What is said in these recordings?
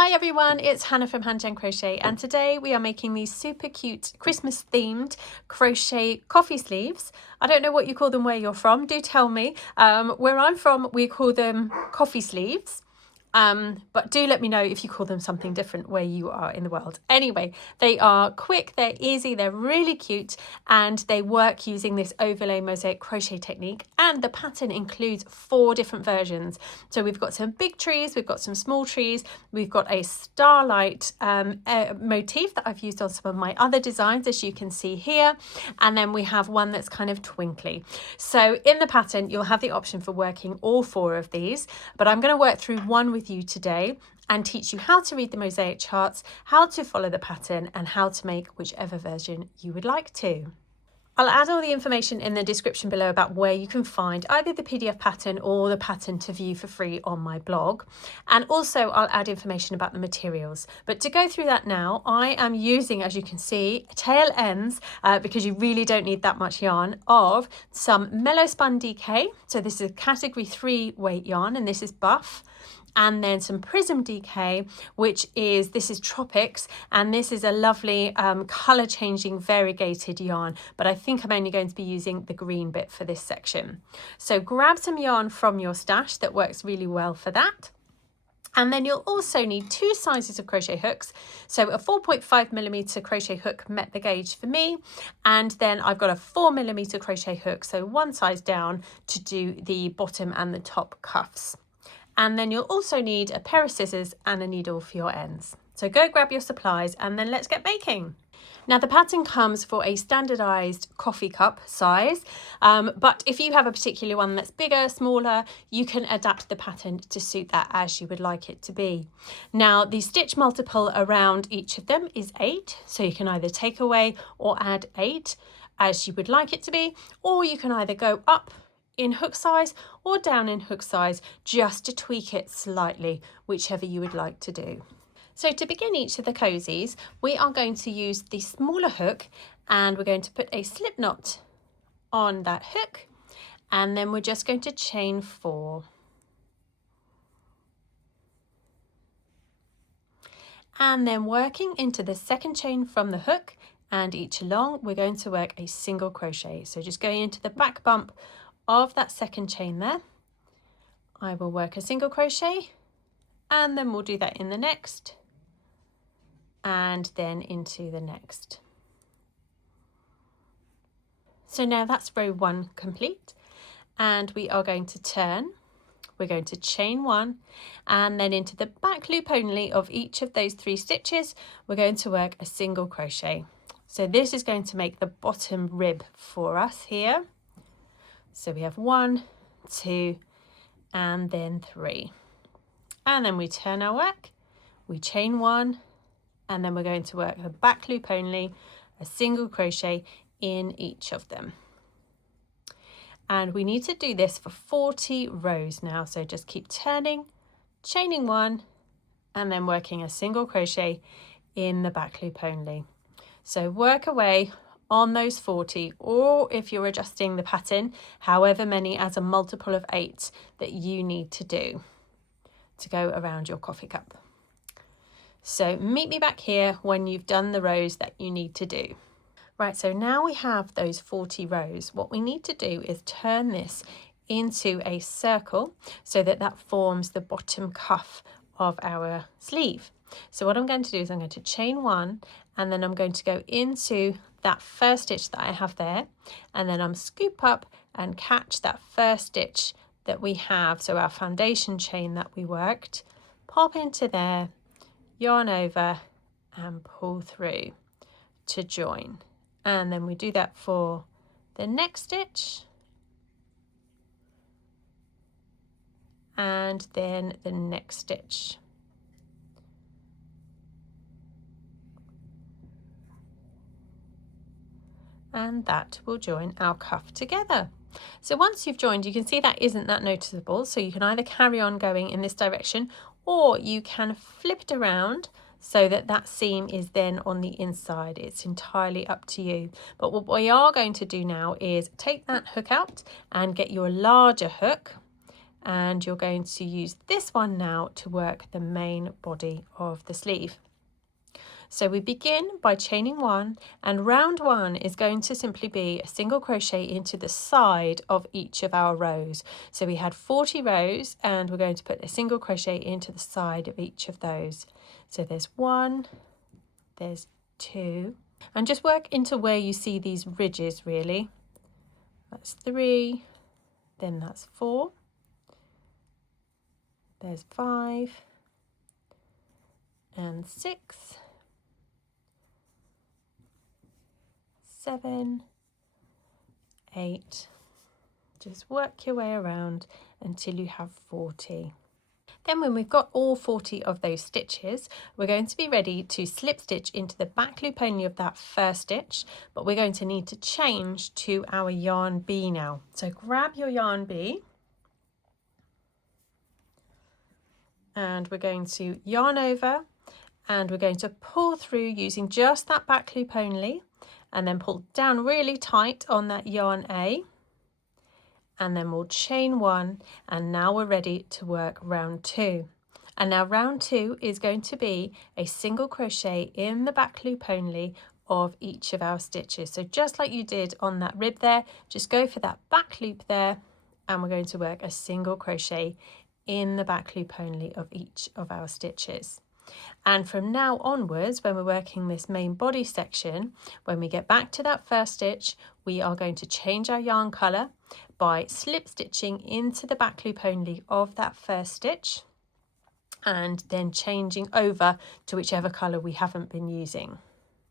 Hi everyone, it's Hannah from Hand Jam Crochet, and today we are making these super cute Christmas themed crochet coffee sleeves. I don't know what you call them where you're from, do tell me. Where I'm from we call them coffee sleeves. But do let me know if you call them something different where you are in the world. Anyway, they are quick, they're easy, they're really cute, and they work using this overlay mosaic crochet technique. And the pattern includes 4 different versions. So we've got some big trees, we've got some small trees, we've got a starlight motif that I've used on some of my other designs, as you can see here, and then we have one that's kind of twinkly. So in the pattern you'll have the option for working all 4 of these, but I'm going to work through one with you today and teach you how to read the mosaic charts, how to follow the pattern, and how to make whichever version you would like to. I'll add all the information in the description below about where you can find either the PDF pattern or the pattern to view for free on my blog. And also I'll add information about the materials. But to go through that now, I am using, as you can see, tail ends, because you really don't need that much yarn, of some Mellowspun DK. So this is a category 3 weight yarn, and this is buff. And then some Prism DK, this is Tropics, and this is a lovely colour changing variegated yarn, but I think I'm only going to be using the green bit for this section. So grab some yarn from your stash that works really well for that. And then you'll also need 2 sizes of crochet hooks. So a 4.5mm crochet hook met the gauge for me, and then I've got a 4mm crochet hook, so one size down, to do the bottom and the top cuffs. And then you'll also need a pair of scissors and a needle for your ends. So go grab your supplies and then let's get baking. Now the pattern comes for a standardized coffee cup size, but if you have a particular one that's bigger, smaller, you can adapt the pattern to suit that as you would like it to be. Now the stitch multiple around each of them is 8, so you can either take away or add 8 as you would like it to be, or you can either go up in hook size or down in hook size just to tweak it slightly, whichever you would like to do. So to begin each of the cozies, we are going to use the smaller hook, and we're going to put a slip knot on that hook, and then we're just going to chain 4. And then working into the second chain from the hook and each along, we're going to work a single crochet. So just going into the back bump of that second chain there, I will work a single crochet, and then we'll do that in the next, and then into the next. So now that's row 1 complete, and we are going to turn. We're going to chain 1, and then into the back loop only of each of those 3 stitches, we're going to work a single crochet. So this is going to make the bottom rib for us here. So we have 1, 2, and then 3. And then we turn our work, we chain 1, and then we're going to work the back loop only, a single crochet in each of them. And we need to do this for 40 rows now. So just keep turning, chaining 1, and then working a single crochet in the back loop only. So work away on those 40, or if you're adjusting the pattern, however many as a multiple of 8 that you need to do to go around your coffee cup. So meet me back here when you've done the rows that you need to do. Right, so now we have those 40 rows. What we need to do is turn this into a circle so that that forms the bottom cuff of our sleeve. So what I'm going to do is I'm going to chain 1, and then I'm going to go into that first stitch that I have there, and then I'm scoop up and catch that first stitch that we have, so our foundation chain that we worked, pop into there, yarn over and pull through to join. And then we do that for the next stitch, and then the next stitch. And that will join our cuff together. So once you've joined, you can see that isn't that noticeable, so you can either carry on going in this direction, or you can flip it around so that that seam is then on the inside. It's entirely up to you. But what we are going to do now is take that hook out and get your larger hook, and you're going to use this one now to work the main body of the sleeve. So we begin by chaining 1, and round 1 is going to simply be a single crochet into the side of each of our rows. So we had 40 rows, and we're going to put a single crochet into the side of each of those. So there's 1, there's 2, and just work into where you see these ridges really. That's 3, then that's 4, there's 5 and 6, 7, 8. Just work your way around until you have 40. Then when we've got all 40 of those stitches, we're going to be ready to slip stitch into the back loop only of that first stitch, but we're going to need to change to our yarn bee now. So grab your yarn bee, and we're going to yarn over, and we're going to pull through using just that back loop only, and then pull down really tight on that yarn A, and then we'll chain 1, and now we're ready to work round 2. And now round 2 is going to be a single crochet in the back loop only of each of our stitches. So just like you did on that rib there, just go for that back loop there, and we're going to work a single crochet in the back loop only of each of our stitches. And from now onwards, when we're working this main body section, when we get back to that first stitch, we are going to change our yarn colour by slip stitching into the back loop only of that first stitch, and then changing over to whichever colour we haven't been using.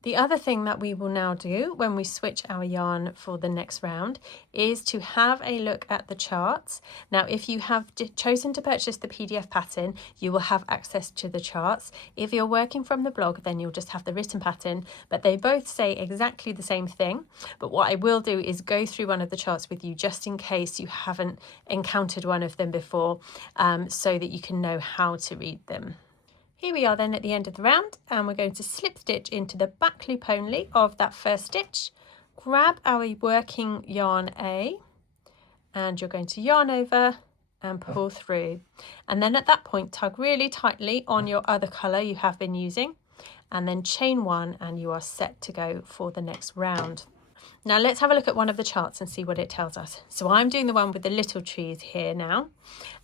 The other thing that we will now do when we switch our yarn for the next round is to have a look at the charts. Now, if you have chosen to purchase the PDF pattern, you will have access to the charts. If you're working from the blog, then you'll just have the written pattern, but they both say exactly the same thing. But what I will do is go through one of the charts with you just in case you haven't encountered one of them before, so that you can know how to read them. Here we are then at the end of the round, and we're going to slip stitch into the back loop only of that first stitch, grab our working yarn A, and you're going to yarn over and pull through. And then at that point, tug really tightly on your other colour you have been using, and then chain 1, and you are set to go for the next round. Now let's have a look at one of the charts and see what it tells us. So I'm doing the one with the little trees here now,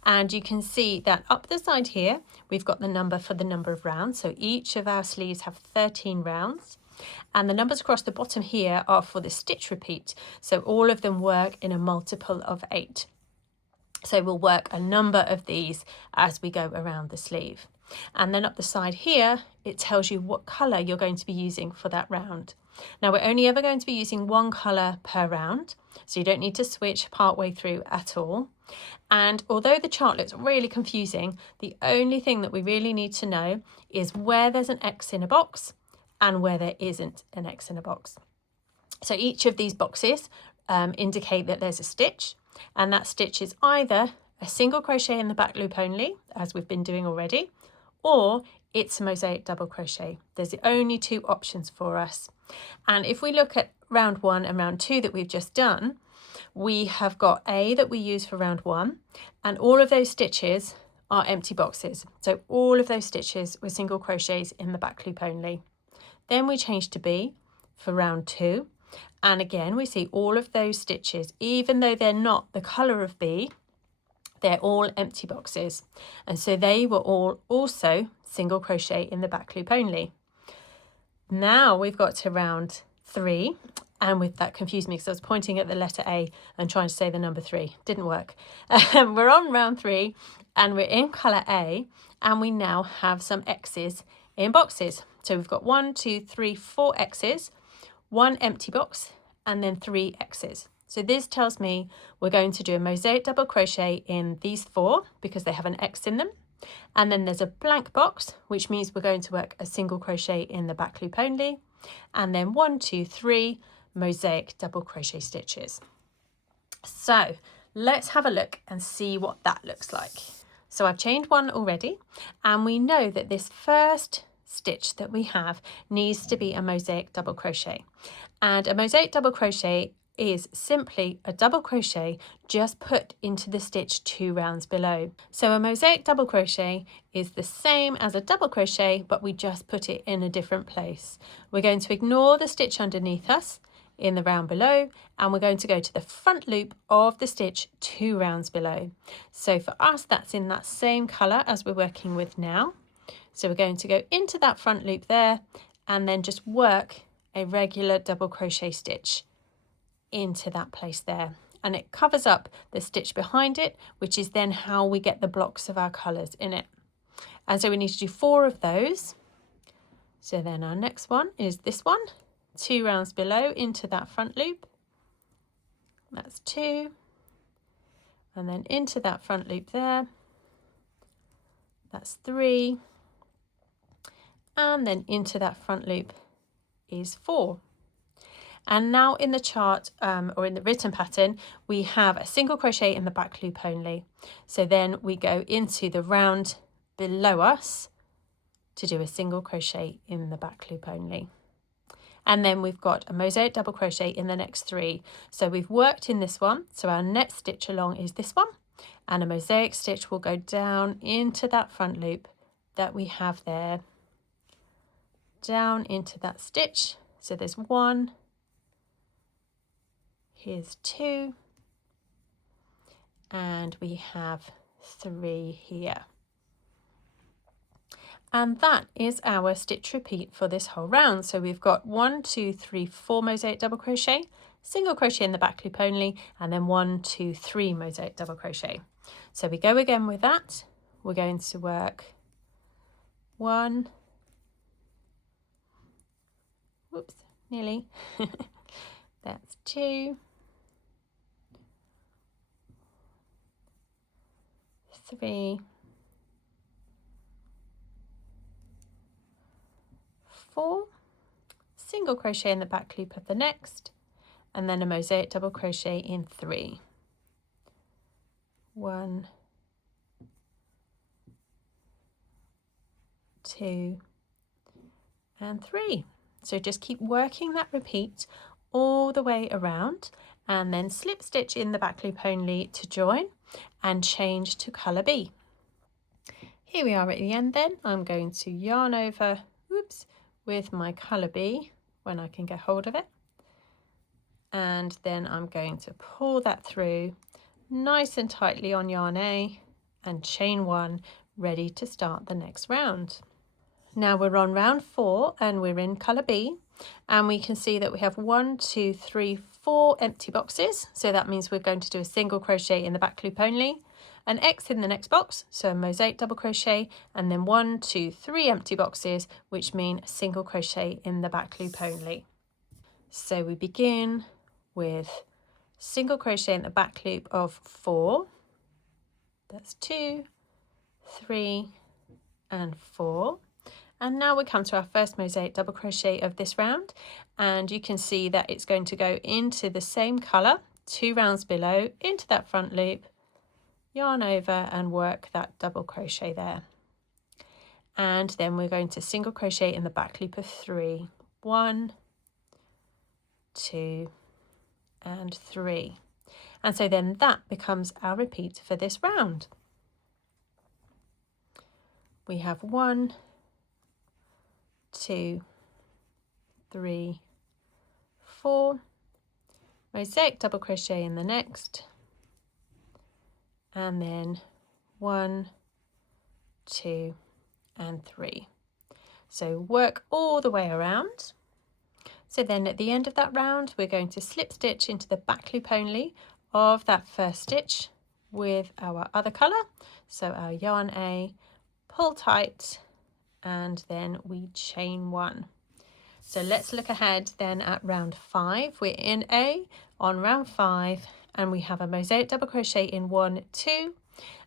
and you can see that up the side here we've got the number for the number of rounds. So each of our sleeves have 13 rounds, and the numbers across the bottom here are for the stitch repeat, so all of them work in a multiple of 8. So we'll work a number of these as we go around the sleeve. And then up the side here it tells you what colour you're going to be using for that round. Now we're only ever going to be using one colour per round, so you don't need to switch part way through at all. And although the chart looks really confusing, the only thing that we really need to know is where there's an X in a box and where there isn't an X in a box. So each of these boxes indicate that there's a stitch, and that stitch is either a single crochet in the back loop only, as we've been doing already, or it's a mosaic double crochet. There's the only 2 options for us. And if we look at round 1 and round 2 that we've just done, we have got A that we use for round 1, and all of those stitches are empty boxes. So all of those stitches were single crochets in the back loop only. Then we change to B for round 2, and again we see all of those stitches, even though they're not the colour of B, they're all empty boxes, and so they were all also single crochet in the back loop only. Now we've got to round 3, and with that confused me because I was pointing at the letter A and trying to say the number 3. Didn't work. We're on round 3 and we're in colour A, and we now have some X's in boxes. So we've got 1, 2, 3, 4 X's, 1 empty box, and then 3 X's. So this tells me we're going to do a mosaic double crochet in these 4 because they have an X in them. And then there's a blank box, which means we're going to work a single crochet in the back loop only. And then 1, 2, 3 mosaic double crochet stitches. So let's have a look and see what that looks like. So I've chained 1 already, and we know that this first stitch that we have needs to be a mosaic double crochet. And a mosaic double crochet is simply a double crochet just put into the stitch 2 rounds below. So a mosaic double crochet is the same as a double crochet, but we just put it in a different place. We're going to ignore the stitch underneath us in the round below, and we're going to go to the front loop of the stitch 2 rounds below. So for us, that's in that same colour as we're working with now. So we're going to go into that front loop there and then just work a regular double crochet stitch into that place there, and it covers up the stitch behind it, which is then how we get the blocks of our colours in it. And so we need to do 4 of those. So then our next one is this one, 2 rounds below into that front loop. That's 2, and then into that front loop there. That's 3, and then into that front loop is 4. And now in the chart or in the written pattern, we have a single crochet in the back loop only. So then we go into the round below us to do a single crochet in the back loop only. And then we've got a mosaic double crochet in the next 3. So we've worked in this one. So our next stitch along is this one, and a mosaic stitch will go down into that front loop that we have there, down into that stitch. So there's 1, here's 2, and we have 3 here. And that is our stitch repeat for this whole round. So we've got 1, 2, 3, 4 mosaic double crochet, single crochet in the back loop only, and then 1, 2, 3 mosaic double crochet. So we go again with that. We're going to work 1, whoops, nearly, that's 2, 3, 4, single crochet in the back loop of the next, and then a mosaic double crochet in 3. 1, 2, and 3. So just keep working that repeat all the way around, and then slip stitch in the back loop only to join and change to colour B. Here we are at the end then. I'm going to yarn over, whoops, with my colour B when I can get hold of it, and then I'm going to pull that through nice and tightly on yarn A and chain 1, ready to start the next round. Now we're on round 4 and we're in colour B, and we can see that we have 1, 2, 3, 4 empty boxes. So that means we're going to do a single crochet in the back loop only, an X in the next box, so a mosaic double crochet, and then 1, 2, 3 empty boxes, which mean a single crochet in the back loop only. So we begin with single crochet in the back loop of 4. That's 2, 3, and 4. And now we come to our first mosaic double crochet of this round, and you can see that it's going to go into the same colour 2 rounds below into that front loop, yarn over and work that double crochet there. And then we're going to single crochet in the back loop of 3. 1, 2, and 3. And so then that becomes our repeat for this round. We have 1, 2, 3, 4, mosaic double crochet in the next, and then 1, 2, and 3. So work all the way around. So then at the end of that round, we're going to slip stitch into the back loop only of that first stitch with our other colour, so our yarn A, pull tight, and then we chain 1. So let's look ahead then at round 5. We're in A on round 5, and we have a mosaic double crochet in 1, 2,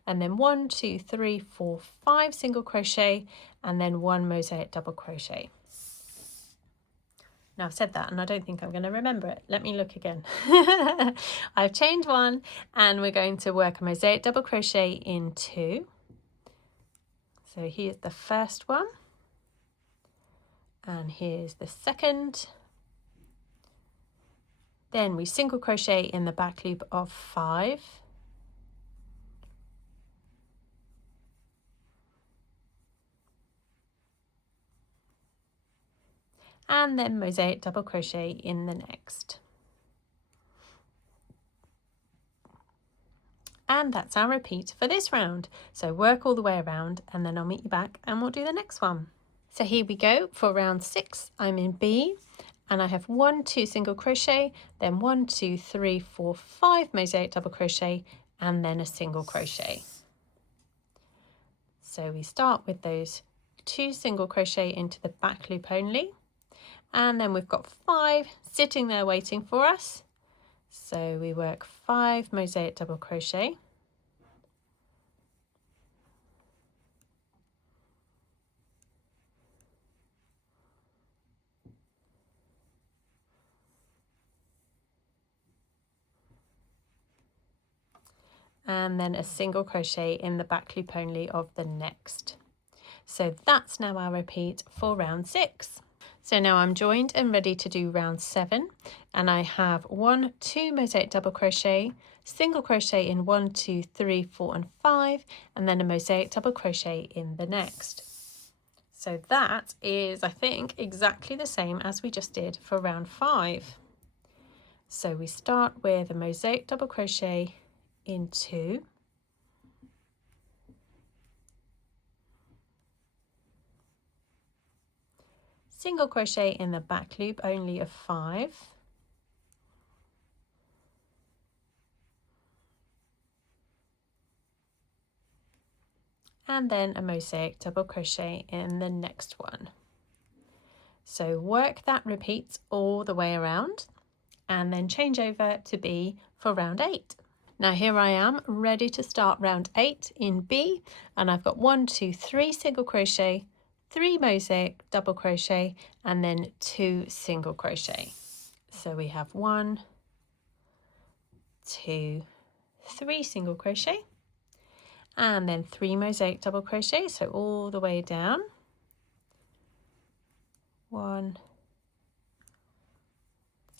and then 1, 2, 3, 4, 5 single crochet, and then 1 mosaic double crochet. Now I've said that and I don't think I'm going to remember it. Let me look again. I've chained 1, and we're going to work a mosaic double crochet in 2. So here's the first one, and here's the second, Then we single crochet in the back loop of 5, and then mosaic double crochet in the next. And that's our repeat for this round. So work all the way around and then I'll meet you back and we'll do the next one. So here we go for round 6. I'm in B and I have 1, 2 single crochet, then 1, 2, 3, 4, 5 mosaic double crochet, and then a single crochet. So we start with those 2 single crochet into the back loop only, and then we've got 5 sitting there waiting for us. So we work 5 mosaic double crochet, and then a single crochet in the back loop only of the next. So that's now our repeat for round 6. So now I'm joined and ready to do round 7, and I have 1, 2 mosaic double crochet, single crochet in 1, 2, 3, 4 and 5, and then a mosaic double crochet in the next. So that is, I think, exactly the same as we just did for round 5. So we start with a mosaic double crochet in 2, single crochet in the back loop only of 5, and then a mosaic double crochet in the next one. So work that repeat all the way around and then change over to B for round 8. Now here I am ready to start round 8 in B, and I've got 1, 2, 3 single crochet, 3 mosaic double crochet, and then 2 single crochet. So we have 1, 2, 3 single crochet, and then 3 mosaic double crochet, so all the way down. 1,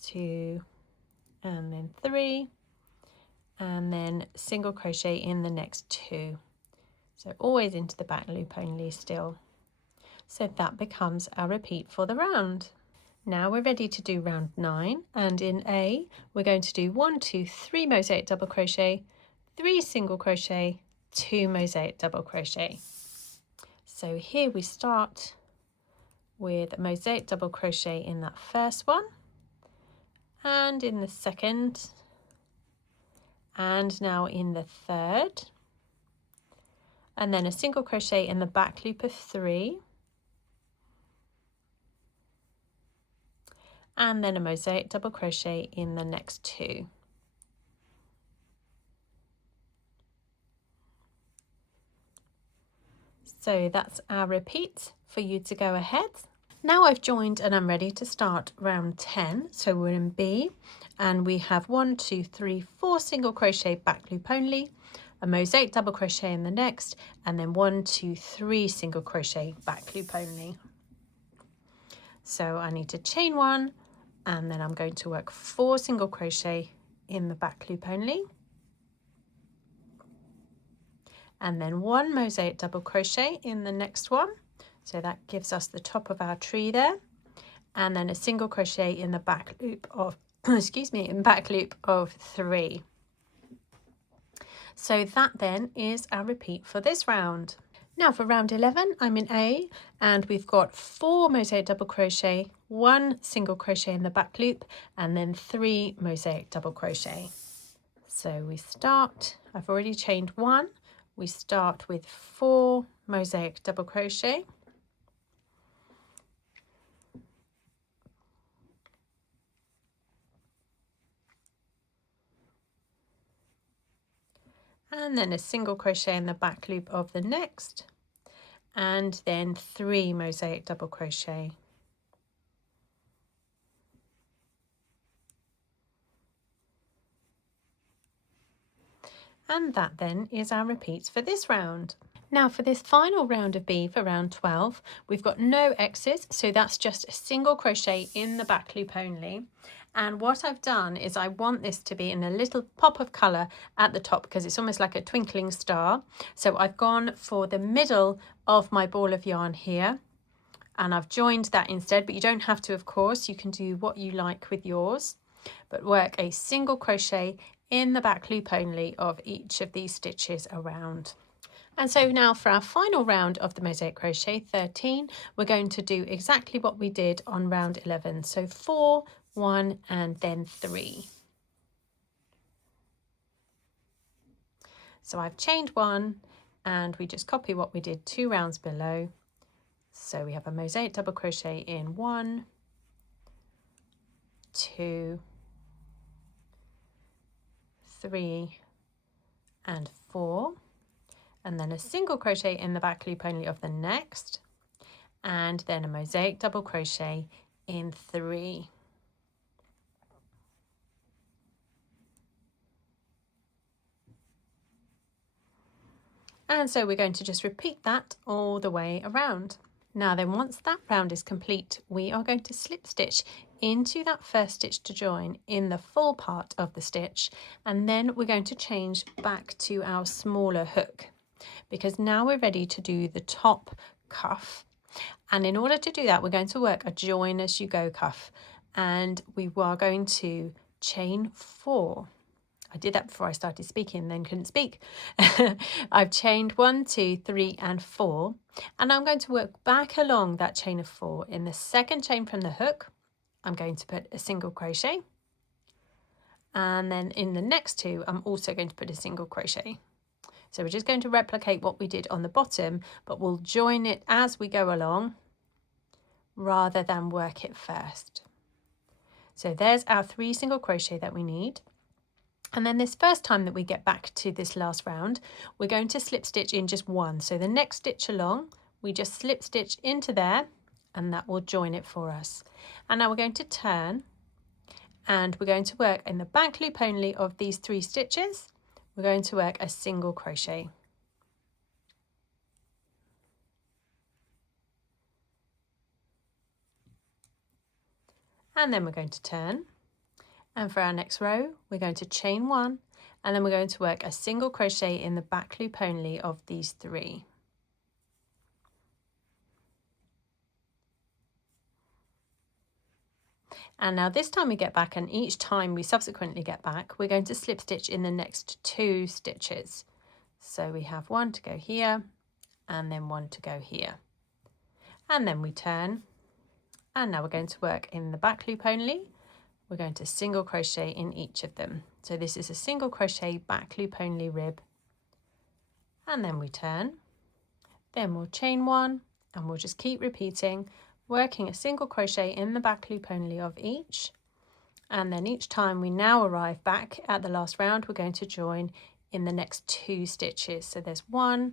2, and then 3, and then single crochet in the next 2. So always into the back loop only still. So that becomes our repeat for the round. Now we're ready to do round 9, and in A we're going to do 1, 2, 3 mosaic double crochet, 3 single crochet, 2 mosaic double crochet. So here we start with a mosaic double crochet in that first one, and in the second, and now in the third, and then a single crochet in the back loop of 3, and then a mosaic double crochet in the next 2. So that's our repeat for you to go ahead. Now I've joined and I'm ready to start round 10. So we're in B and we have 1, 2, 3, 4 single crochet back loop only, a mosaic double crochet in the next, and then 1, 2, 3 single crochet back loop only. So I need to chain 1, and then I'm going to work 4 single crochet in the back loop only, and then 1 mosaic double crochet in the next one. So that gives us the top of our tree there, and then a single crochet in the back loop of back loop of 3. So that then is our repeat for this round. Now for round 11, I'm in A, and we've got 4 mosaic double crochet, 1 single crochet in the back loop, and then 3 mosaic double crochet. So we start, I've already chained 1, we start with 4 mosaic double crochet, and then a single crochet in the back loop of the next, and then 3 mosaic double crochet. And that then is our repeat for this round. Now for this final round of B, for round 12, we've got no X's, so that's just a single crochet in the back loop only, And what I've done is I want this to be in a little pop of colour at the top because it's almost like a twinkling star. So I've gone for the middle of my ball of yarn here, and I've joined that instead, but you don't have to, of course. You can do what you like with yours, but work a single crochet in the back loop only of each of these stitches around. And so now for our final round of the mosaic crochet 13, we're going to do exactly what we did on round 11. So 4, 1 and then 3. So I've chained 1 and we just copy what we did 2 rounds below. So we have a mosaic double crochet in 1, 2, 3 and 4, and then a single crochet in the back loop only of the next, and then a mosaic double crochet in 3. And so we're going to just repeat that all the way around. Now then, once that round is complete, we are going to slip stitch into that first stitch to join in the full part of the stitch, and then we're going to change back to our smaller hook because now we're ready to do the top cuff. And in order to do that, we're going to work a join as you go cuff, and we are going to chain 4. I did that before I started speaking, then couldn't speak. I've chained 1, 2, 3 and 4, and I'm going to work back along that chain of 4. In the second chain from the hook, I'm going to put a single crochet, and then in the next 2 I'm also going to put a single crochet. So we're just going to replicate what we did on the bottom, but we'll join it as we go along rather than work it first. So there's our 3 single crochet that we need. And then this first time that we get back to this last round, we're going to slip stitch in just 1. So the next stitch along, we just slip stitch into there, and that will join it for us. And now we're going to turn, and we're going to work in the back loop only of these 3 stitches. We're going to work a single crochet. And then we're going to turn. And for our next row, we're going to chain 1, and then we're going to work a single crochet in the back loop only of these 3. And now this time we get back, and each time we subsequently get back, we're going to slip stitch in the next 2 stitches. So we have 1 to go here, and then 1 to go here. And then we turn, and now we're going to work in the back loop only. We're going to single crochet in each of them. So this is a single crochet back loop only rib, and then we turn, then we'll chain 1, and we'll just keep repeating, working a single crochet in the back loop only of each, and then each time we now arrive back at the last round, we're going to join in the next 2 stitches. So there's 1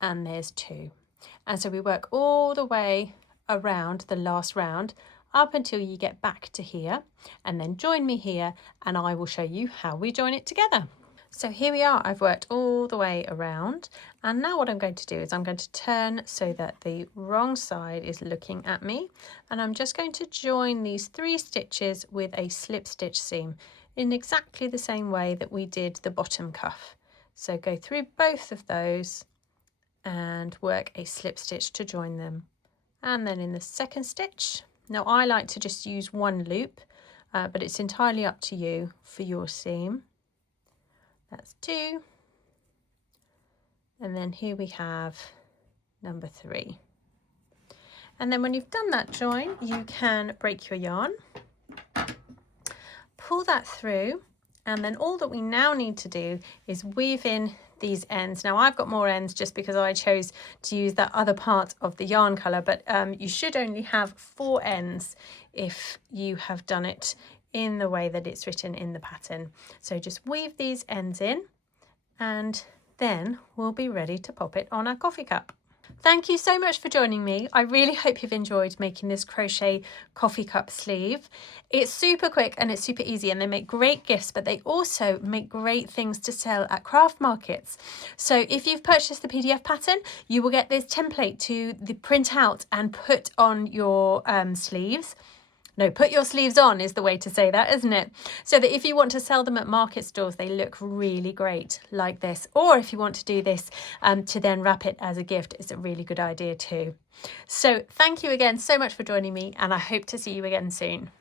and there's 2, and so we work all the way around the last round up until you get back to here, and then join me here and I will show you how we join it together. So here we are, I've worked all the way around, and now what I'm going to do is I'm going to turn so that the wrong side is looking at me, and I'm just going to join these 3 stitches with a slip stitch seam in exactly the same way that we did the bottom cuff. So go through both of those and work a slip stitch to join them, and then in the second stitch, now I like to just use 1 loop, but it's entirely up to you for your seam. That's 2, and then here we have number 3. And then when you've done that join, you can break your yarn, pull that through, and then all that we now need to do is weave in these ends. Now I've got more ends just because I chose to use that other part of the yarn colour, but you should only have 4 ends if you have done it in the way that it's written in the pattern. So just weave these ends in, and then we'll be ready to pop it on our coffee cup. Thank you so much for joining me. I really hope you've enjoyed making this crochet coffee cup sleeve. It's super quick and it's super easy, and they make great gifts, but they also make great things to sell at craft markets. So if you've purchased the PDF pattern, you will get this template to print out and put on your sleeves. No, put your sleeves on is the way to say that, isn't it? So that if you want to sell them at market stores, they look really great like this. Or if you want to do this to then wrap it as a gift, it's a really good idea too. So thank you again so much for joining me, and I hope to see you again soon.